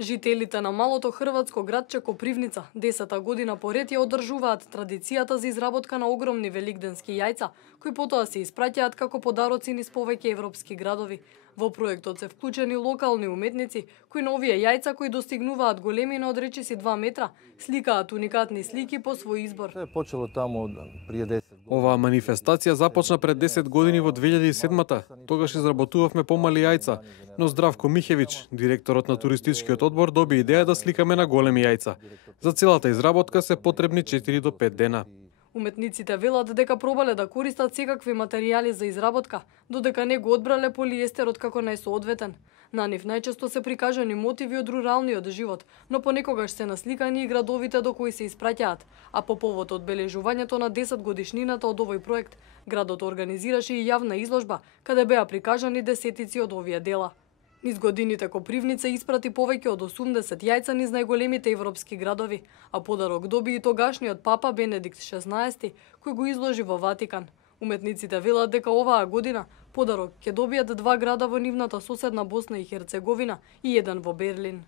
Жителите на малото хрватско градче Копривница 10-та година поред ја одржуваат традицијата за изработка на огромни великденски јајца, кои потоа се испраќаат како подароци низ повеќе европски градови. Во проектот се вклучени локални уметници, кои на овие јајца, кои достигнуваат големина од речиси 2 метра, сликаат уникатни слики по свој избор. Почело таму прije 10 години. Оваа манифестација започна пред 10 години во 2007-та. Тогаш изработувавме помали јајца, но Здравко Михевич, директорот на туристичкиот одбор, доби идеја да сликаме на големи јајца. За целата изработка се потребни 4 до 5 дена. Уметниците велат дека пробале да користат секакви материјали за изработка, додека не го одбрале полиестерот како најсоодветен. На нив најчесто се прикажани мотиви од руралниот живот, но понекогаш се насликани и градовите до кои се испраќаат. А по повод одбележувањето на 10 годишнината од овој проект, градот организираше и јавна изложба, каде беа прикажани десетици од овие дела. Низ годините Копривница испрати повеќе од 80 јајца низ најголемите европски градови, а подарок доби и тогашниот папа Бенедикт XVI, кој го изложи во Ватикан. Уметниците велат дека оваа година подарок ќе добијат 2 града во нивната соседна Босна и Херцеговина и еден во Берлин.